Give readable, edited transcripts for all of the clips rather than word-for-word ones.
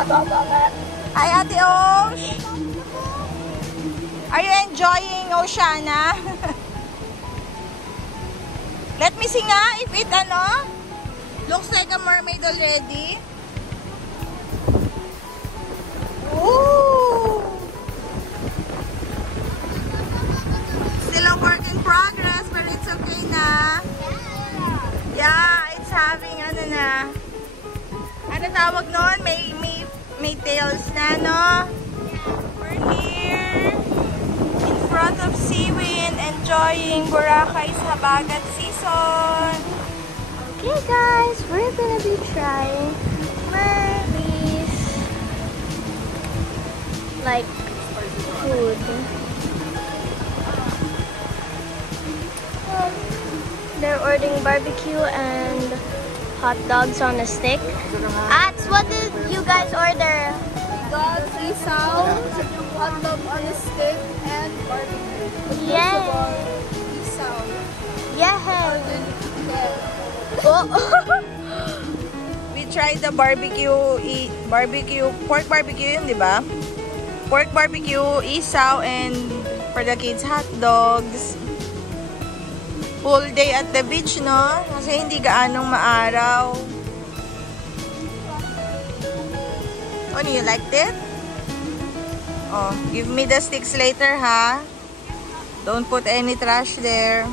Hi, Ate Osh! Are you enjoying Oceana? Let me see nga if it looks like a mermaid already. Ooh! Still a work in progress, but it's okay na. Yeah, it's having na. Ano tawag nun? May tails na, no? We're here in front of Seawind, enjoying Boracay's Habagat season. Okay guys, we're gonna be trying these like food. They're ordering barbecue and hot dogs on a stick. Ats, what did you guys order? Dogs, isaw, hot dog on a stick, and barbecue. Yeah. Isaw. Yeah. Oh. We tried the pork barbecue yun, di ba? Pork barbecue, isaw, and for the kids, hot dogs. Full day at the beach, no? Kasi hindi gaanong maaraw. Oh, you liked it? Oh, give me the sticks later, ha? Don't put any trash there.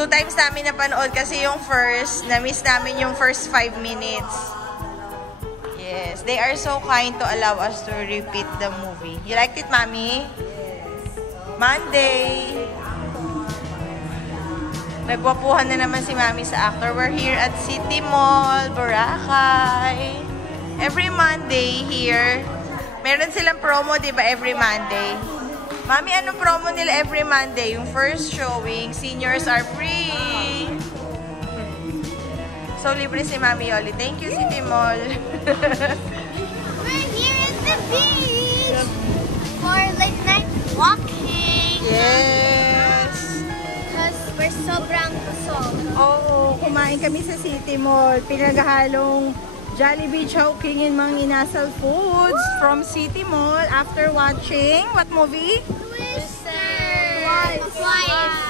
Two times namin napanood kasi yung first, na-miss namin yung first 5 minutes. Yes, they are so kind to allow us to repeat the movie. You liked it, Mommy? Yes. Monday. Nagwapuhan na naman si Mommy sa actor. We're here at City Mall, Boracay. Every Monday here. Meron silang promo, di ba, every Monday? Mami, anong promo nila every Monday? Yung first showing, seniors are free. So, libre si Mami Yoli. Thank you, City Mall. We're here at the beach for late night walking. Yes. Because we're sobrang busog. Oo, kumain kami sa City Mall. Pinaghalong Jollibee, Chowking, and mga inasal foods from City Mall after watching what movie?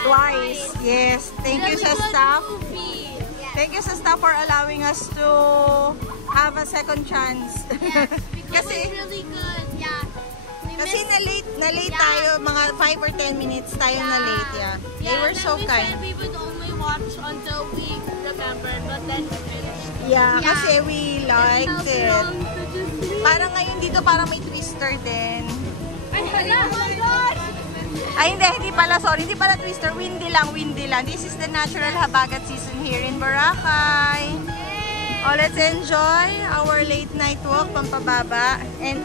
Twice. Yes. Thank you sa staff. Thank you sa staff for allowing us to have a second chance. Kasi really good. Yeah. Kasi na-late tayo, mga 5 or 10 minutes tayong na-late. Yeah. They were so kind. We would only watch until we remembered, but then we finished. Yeah, kasi we liked it. Parang ngayon dito parang may twister din. Ay, hala! Oh my gosh! Ay, hindi pala, sorry. Hindi pala twister. Windy lang. This is the natural Habagat season here in Boracay. Oh, let's enjoy our late night walk, pampababa. And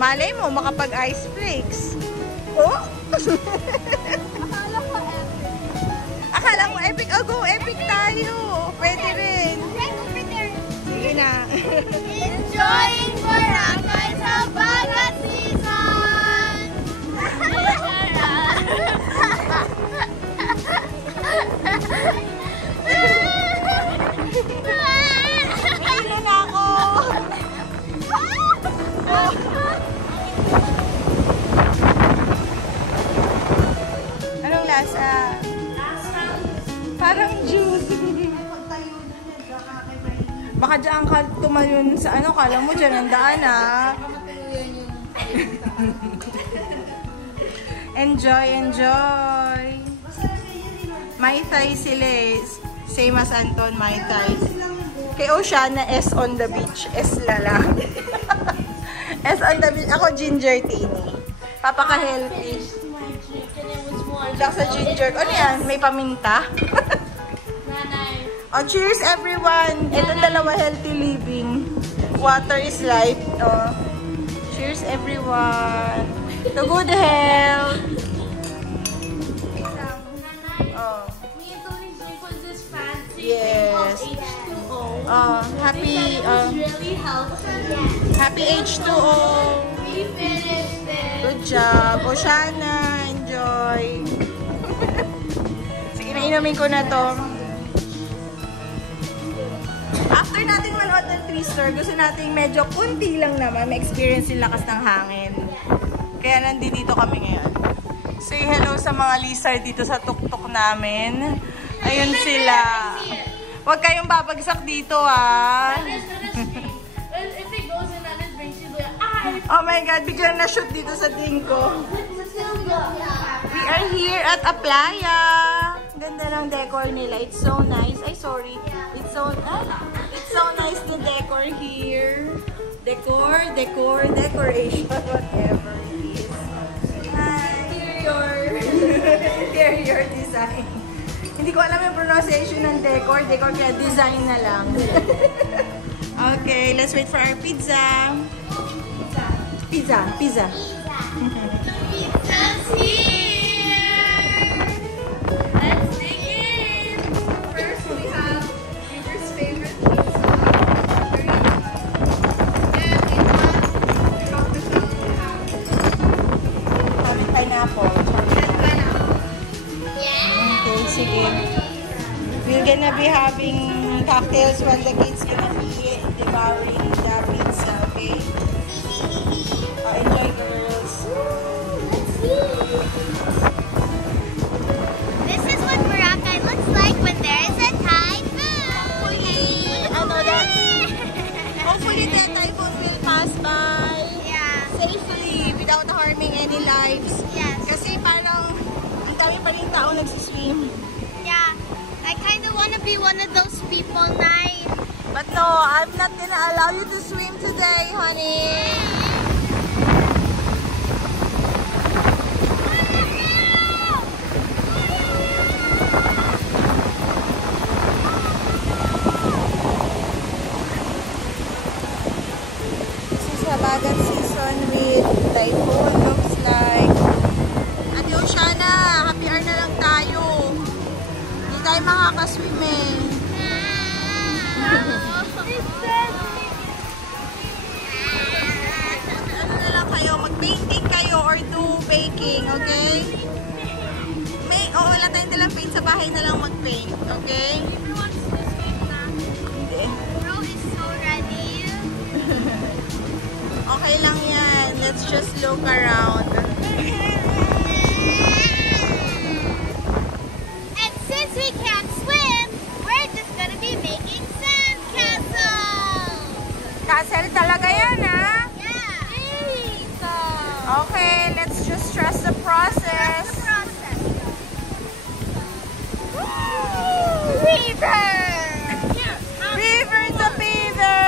malay mo, makapag-ice flakes. Oh! Akala mo epic. Oh, go epic tayo. Pwede rin. Sige na. Enjoying Boracay's Habagat season! Mahilo na ako. Anong lasa? Parang juice. Baka dyan ka tumayon sa ano, kala mo dyan ang daan, ha? Enjoy. Mai Tai sila eh. Same as Anton, Mai Tai. Kay Oceana, S on the beach. S lang. S on the beach. Ako ginger tea. Papaka-healthy. Lang sa ginger. Ano yan? May paminta? Oh, cheers everyone! Itong dalawa healthy living. Water is life. Oh. Cheers everyone! To good health! Oh. Yes. H2O. Happy really healthy. Happy H2O. Oceana, enjoy. Sige, nainumin ko na to. After natin manood ng Twister, gusto natin medyo kunti lang naman ma-experience yung lakas ng hangin. Kaya nandito kami ngayon. Say hello sa mga lizard dito sa tuktok namin. Ayun sila. Huwag kayong babagsak dito, ah. Oh my God, biglang na-shoot dito sa tingin ko. We are here at a playa. Ganda ng decor nila. It's so nice. Ay, sorry. It's so nice the decor here. Decoration, whatever it is. Interior design. Hindi ko alam yung pronunciation ng decor. Decor kaya design na lang. Okay, let's wait for our pizza. Pizza. Pizza's here! Let's dig in! First, we have Weaver's favorite pizza. And we have Pineapple. Yeah! Okay, sige. We're gonna be having cocktails while the kids gonna be devouring the pizza, okay? Enjoy, girls. This is what Boracay looks like when there is a typhoon. Hopefully the typhoon will pass by Yeah. safely without harming any lives. Yes. Kasi parang ang dami pa rin tao nagsiswim. Yeah. I kind of want to be one of those people, Nai. But no, I'm not gonna allow you to swim today, honey. Bagat season with typhoon looks like. Ate Oceana, happy hour na lang tayo. Hindi tayo makakaswim eh. Ano na lang kayo, mag-painting kayo or do baking, okay? Wala tayong dalang paint sa bahay na lang mag-paint, okay? Hindi. Bro is so ready. Okay lang yan. Let's just look around. And since we can't swim, we're just gonna be making sand castles. Castle talaga yan, ha? Yeah. Okay, let's just trust the process. Weaver! Weaver the Beaver!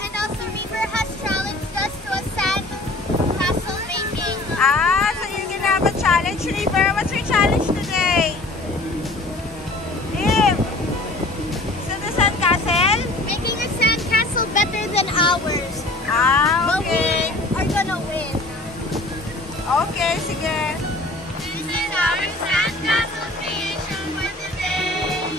And also Weaver has challenged us to a sand castle making. Ah, so you're gonna have a challenge, Weaver. What's your challenge today? So the sand castle? Making a sand castle better than ours. Ah, But okay. we are gonna win. Okay, sige. This is our sand castle creation for today.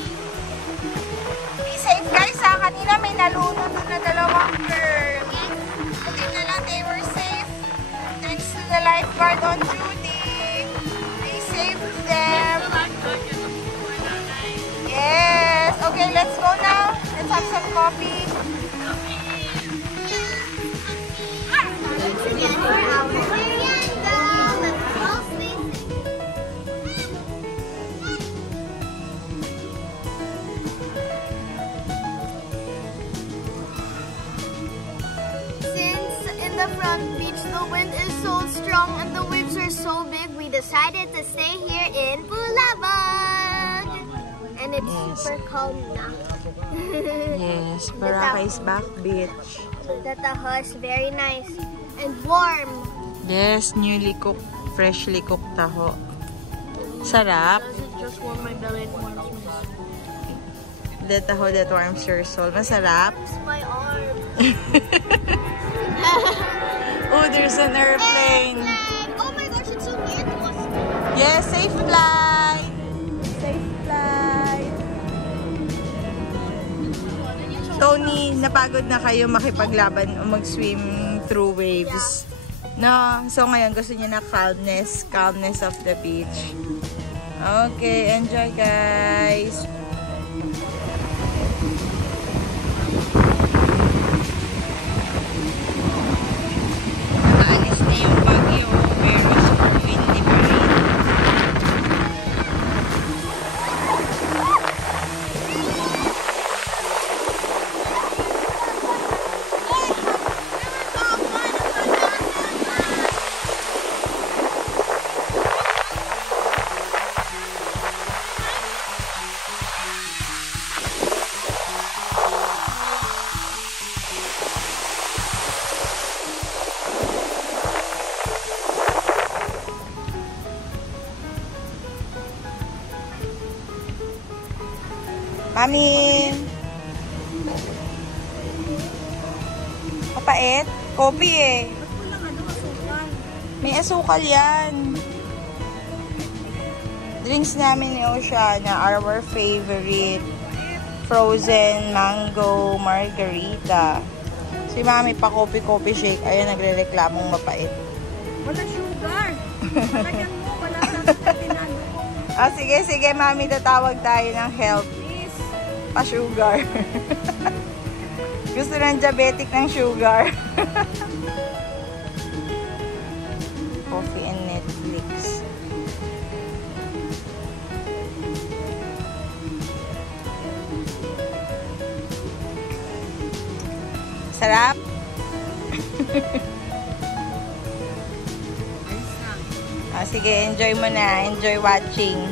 Be safe, guys, ha? Kanina may nalunod na dalawang girl. Buti na lang they were safe. Thanks to the lifeguard on duty. They saved them. Yes. Okay, let's go now. Let's have some coffee. Again for our merienda. Let's all stay Since in the front beach the wind is so strong and the waves are so big, we decided to stay here in Bulabog. And it's super calm now. Yes, Boracay's back beach. The taho is very nice and warm. Yes, newly cooked, freshly cooked taho. Sarap. Does it just warm my belly and warms my soul? The taho that warms your soul. Masarap. It's my arm. Oh, there's an airplane. Oh my gosh, it's so near to us. Yes, safe flight. Safe flight. Tony, napagod na kayo makipaglaban o mag-swim through waves? No, so ngayon gusto niya na calmness of the beach. Okay, enjoy guys. Nakaalis na yung bagyo, pero super windy pa rin. Mami! Kapait? Kopi eh. May asukal yan. Drinks namin ni Oceana are our favorite. Frozen mango margarita. Si Mami pa kopi-kopi shake. Ayun, nagre-reklamong mapait. Wala sugar. Lagyan mo, wala sa tinalo ko. Sige, Mami, tatawag tayo ng help. Pa-sugar. Gusto ng diabetic ng sugar. Coffee and Netflix. Sarap? Sige, enjoy mo na. Enjoy watching.